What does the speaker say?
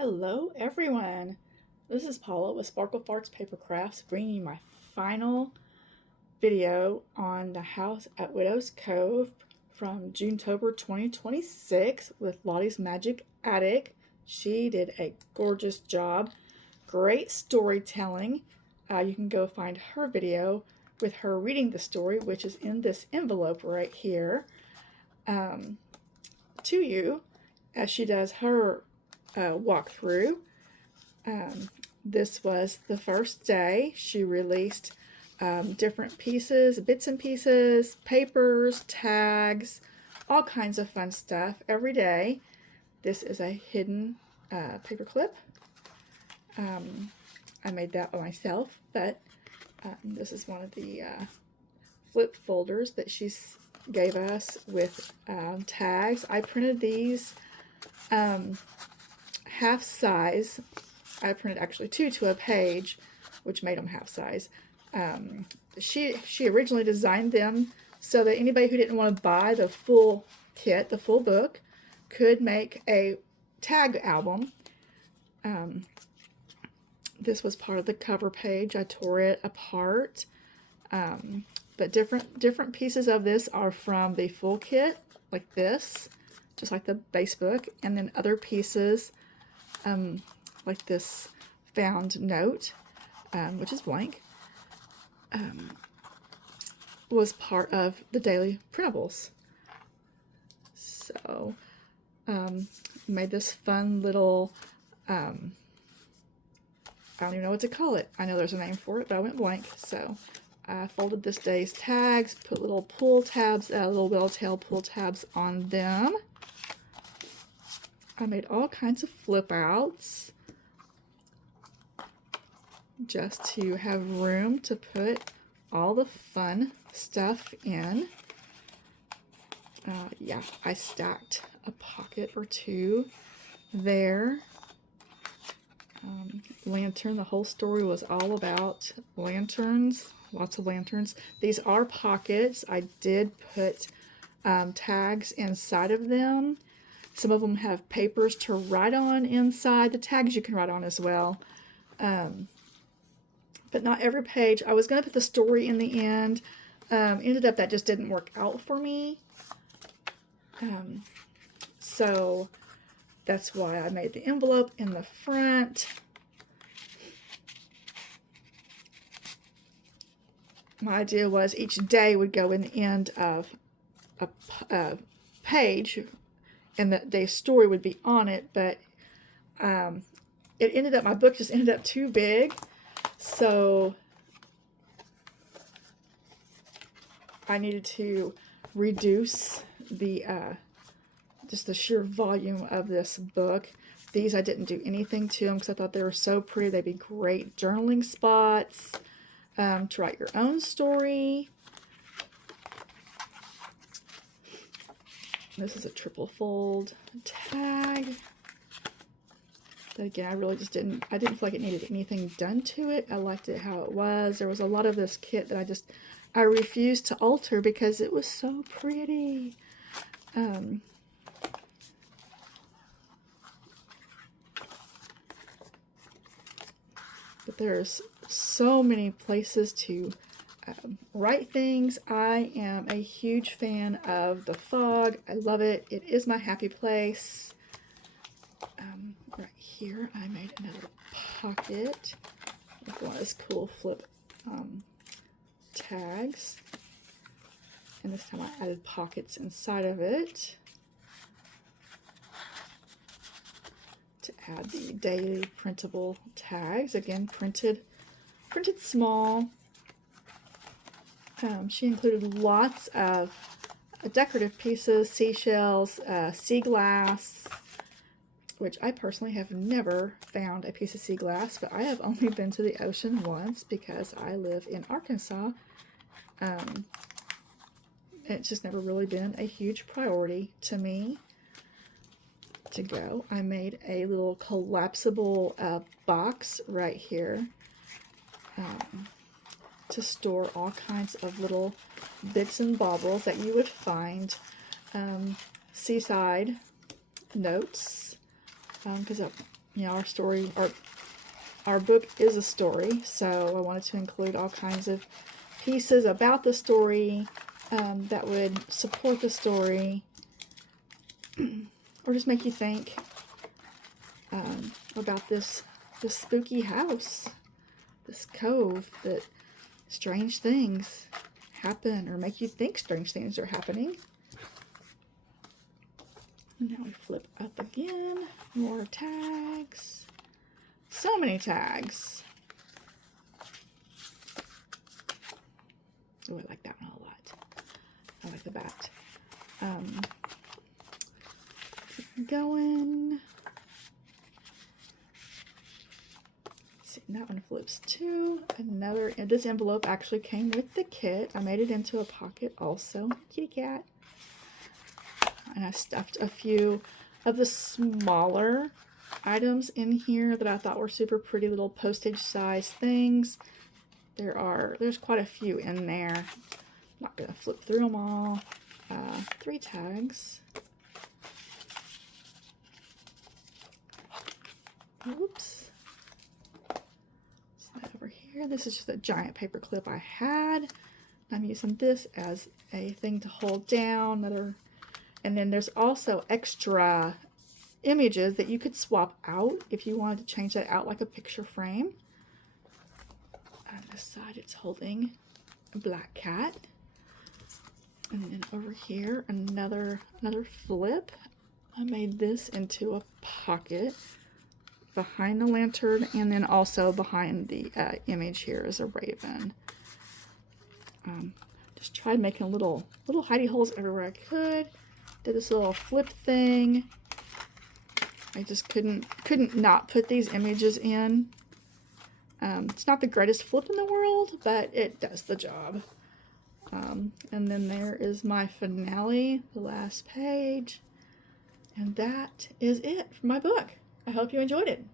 Hello everyone, this is Paula with Sparklefarts PaperCrafts bringing you my final video on the house at Widow's Cove from June-tober 2026 with Lottie's Magic Attic. She did a gorgeous job, great storytelling. You can go find her video with her reading the story, which is in this envelope right here, to you as she does her walkthrough. This was the first day. She released different pieces, bits and pieces, papers, tags, all kinds of fun stuff every day. This is a hidden paper clip. I made that by myself, but this is one of the flip folders that she gave us with tags. I printed these half size. I printed actually two to a page, which made them half size. She originally designed them so that anybody who didn't want to buy the full kit, the full book, could make a tag album. This was part of the cover page. I tore it apart, but different pieces of this are from the full kit, like this, just like the base book, and then other pieces like this found note, which is blank, was part of the daily printables. So made this fun little I don't even know what to call it. I know there's a name for it, but I went blank. So I folded this day's tags, put little pull tabs, little welltail pull tabs on them. I made all kinds of flip outs just to have room to put all the fun stuff in. Yeah, I stacked a pocket or two there. Lantern, the whole story was all about lanterns, lots of lanterns. These are pockets. I did put tags inside of them. Some of them have papers to write on inside. The tags you can write on as well. But not every page. I was going to put the story in the end. Ended up that just didn't work out for me. So that's why I made the envelope in the front. My idea was each day would go in the end of a page, and the day's story would be on it, but it ended up, my book just ended up too big, so I needed to reduce the just the sheer volume of this book. These I didn't do anything to them because I thought they were so pretty. They'd be great journaling spots to write your own story. This is a triple fold tag. But again, I really just didn't feel like it needed anything done to it. I liked it how it was. There was a lot of this kit that I refused to alter because it was so pretty. But there's so many places to write things. I am a huge fan of the fog. I love it. It is my happy place. Right here, I made another pocket with one of those cool flip tags. And this time I added pockets inside of it to add the daily printable tags. Again, printed small. She included lots of decorative pieces, seashells, sea glass, which I personally have never found a piece of sea glass, but I have only been to the ocean once because I live in Arkansas. It's just never really been a huge priority to me to go. I made a little collapsible box right here to store all kinds of little bits and baubles that you would find. Seaside notes, because you know, our book is a story, so I wanted to include all kinds of pieces about the story that would support the story, or just make you think about this spooky house, this cove, that strange things happen, or make you think strange things are happening. And now we flip up again, more tags, so many tags. Oh, I like that one a lot. I like the back. Keep going. Let's see, that one flips too. Another, and this envelope actually came with the kit. I made it into a pocket also. Kitty cat. And I stuffed a few of the smaller items in here that I thought were super pretty, little postage size things. There's quite a few in there. I'm not gonna flip through them all. 3 tags. Oops. So that over here. This is just a giant paper clip I had. I'm using this as a thing to hold down. And then there's also extra images that you could swap out if you wanted to change that out, like a picture frame. On this side, it's holding a black cat. And then over here, another flip. I made this into a pocket behind the lantern, and then also behind the image here is a raven. Just tried making little hidey holes everywhere I could. Did this little flip thing. I just couldn't not put these images in. It's not the greatest flip in the world, but it does the job. And then there is my finale, the last page. And that is it for my book. I hope you enjoyed it.